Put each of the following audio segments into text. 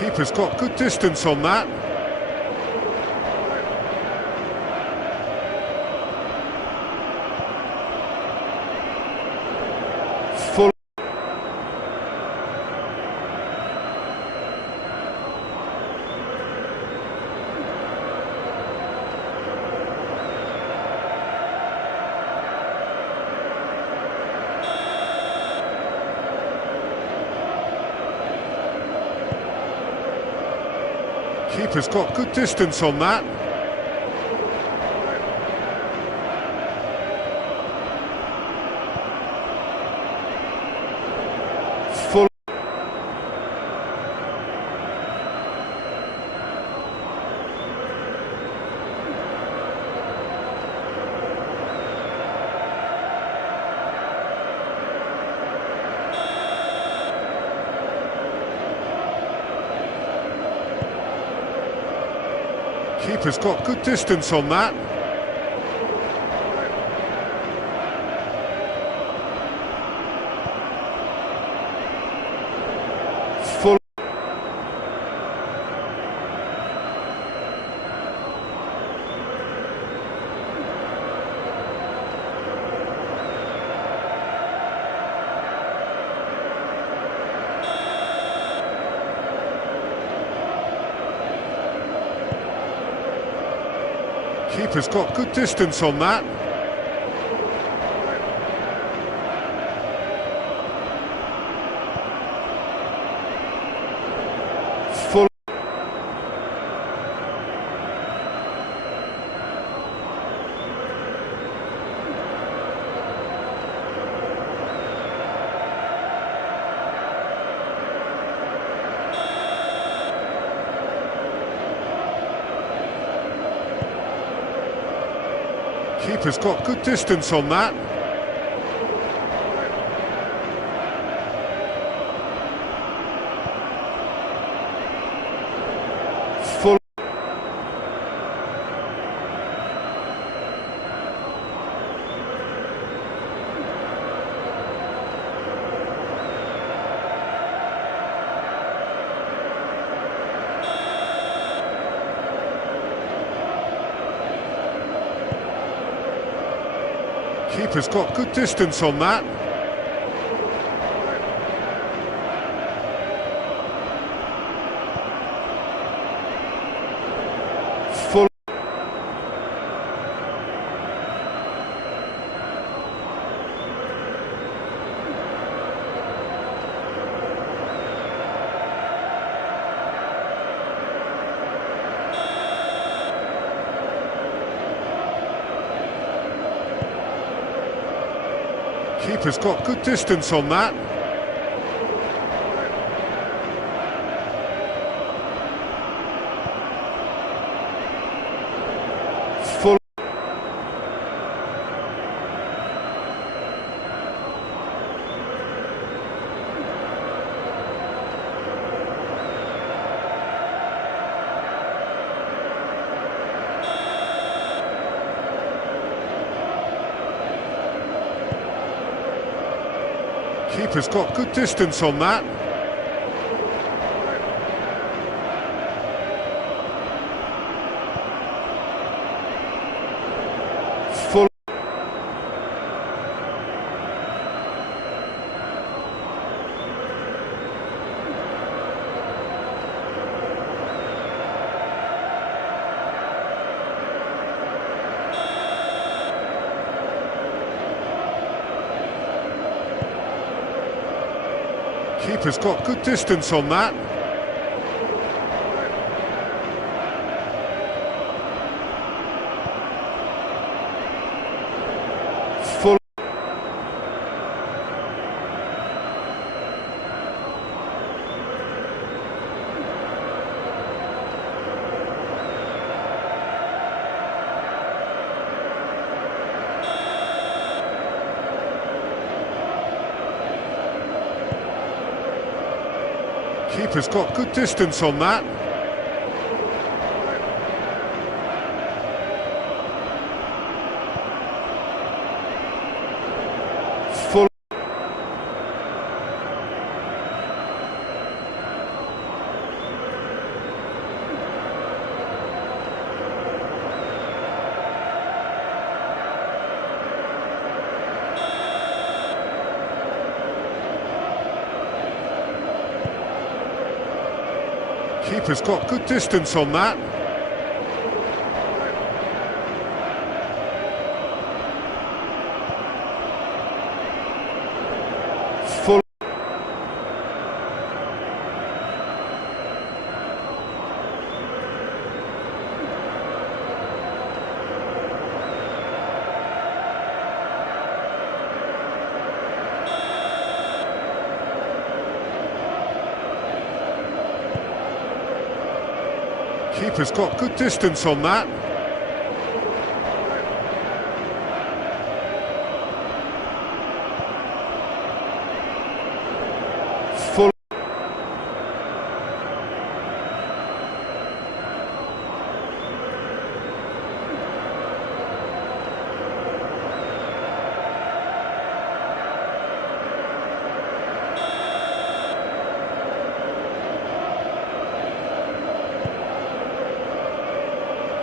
Keeper's got good distance on that. Full. Keeper's got good distance on that. Full. Keeper's got good distance on that. Full. Keeper's got good distance on that. Full. Keeper's got good distance on that. Full. Keeper's got good distance on that. Full. Keeper's got good distance on that. Full. Keeper's got good distance on that. Full. Keeper's got good distance on that. Full. Keeper's got good distance on that. Full. Keeper's got good distance on that. Full. Keeper's got good distance on that. Full.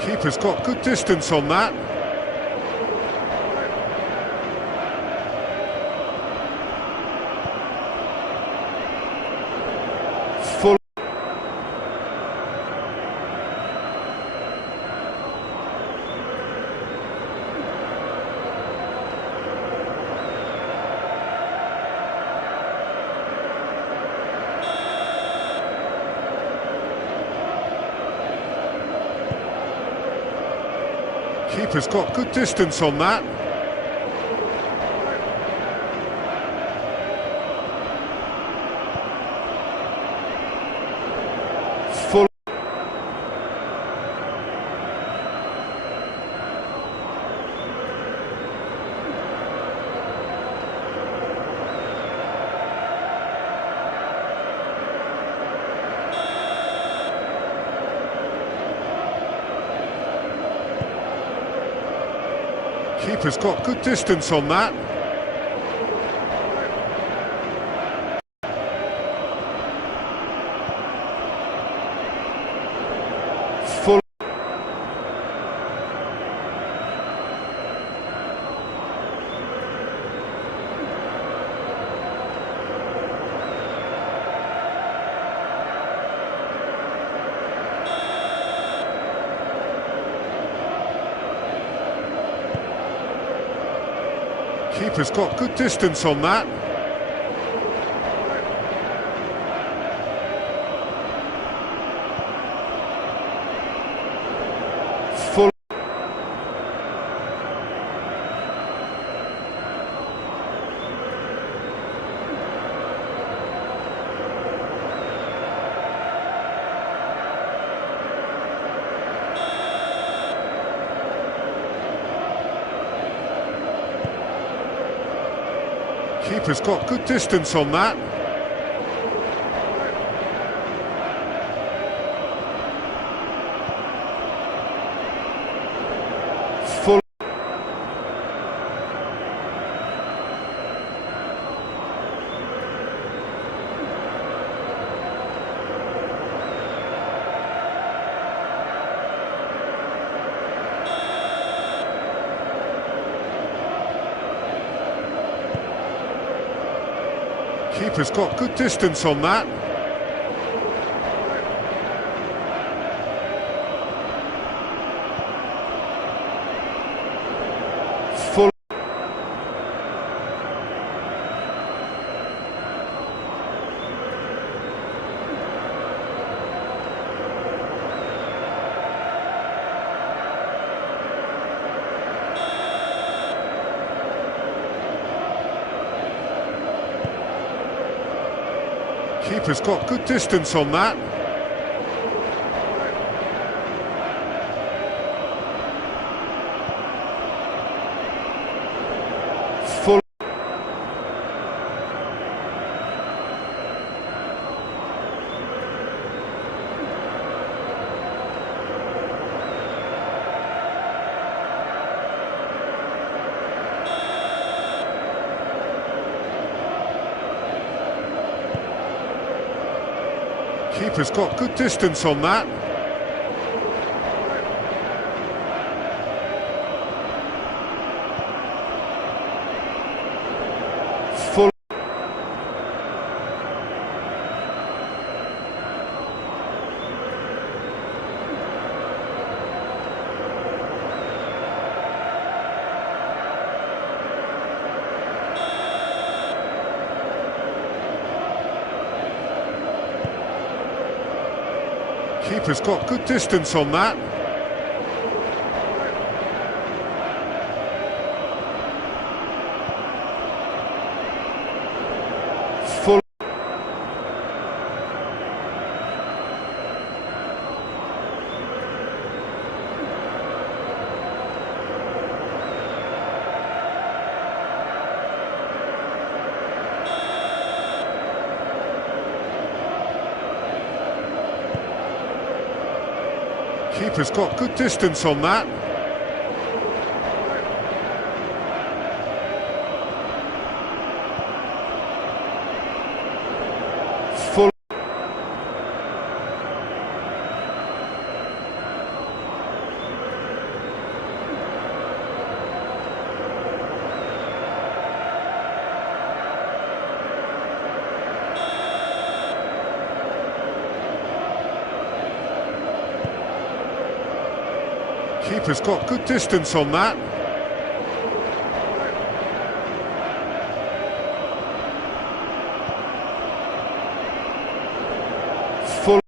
Keeper's got good distance on that. Full. Keeper's got good distance on that. Full. Keeper's got good distance on that. Full. Keeper's got good distance on that. Full. Keeper's got good distance on that. Full. Keeper's got good distance on that. Full. Keeper's got good distance on that. Full. Keeper's got good distance on that. Full. Keeper's got good distance on that. Full. Keeper's got good distance on that. Full. Keeper's got good distance on that. Full.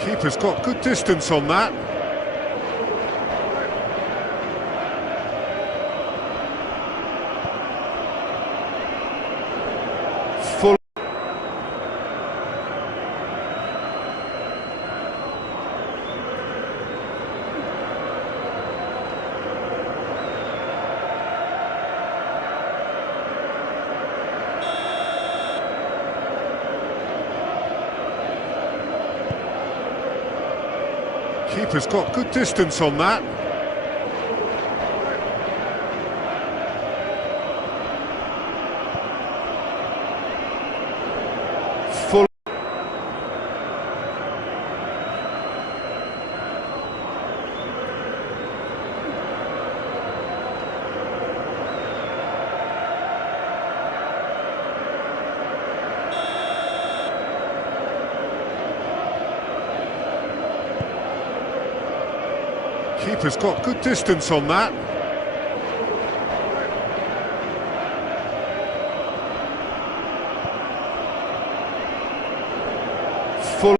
Keeper's got good distance on that. Full. Keeper's got good distance on that. Full. Keeper's got good distance on that. Full.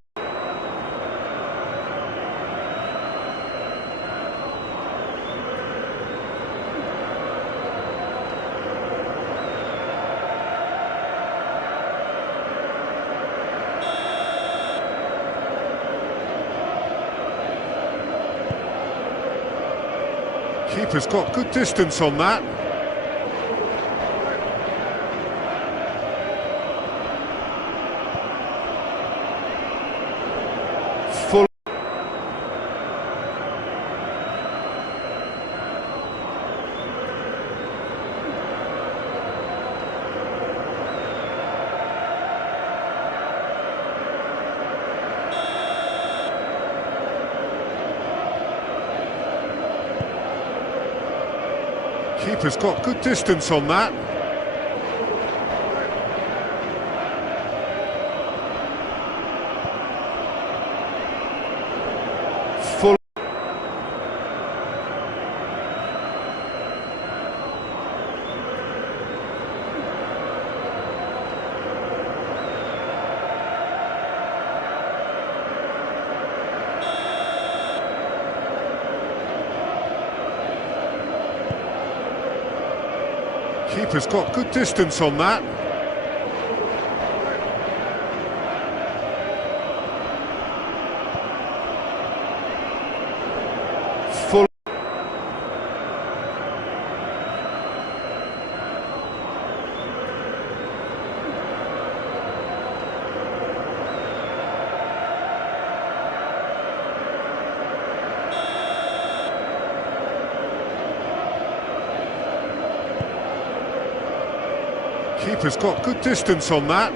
Keeper's got good distance on that. Full. Keeper's got good distance on that. Full. Keeper's got good distance on that. Full. Keeper's got good distance on that.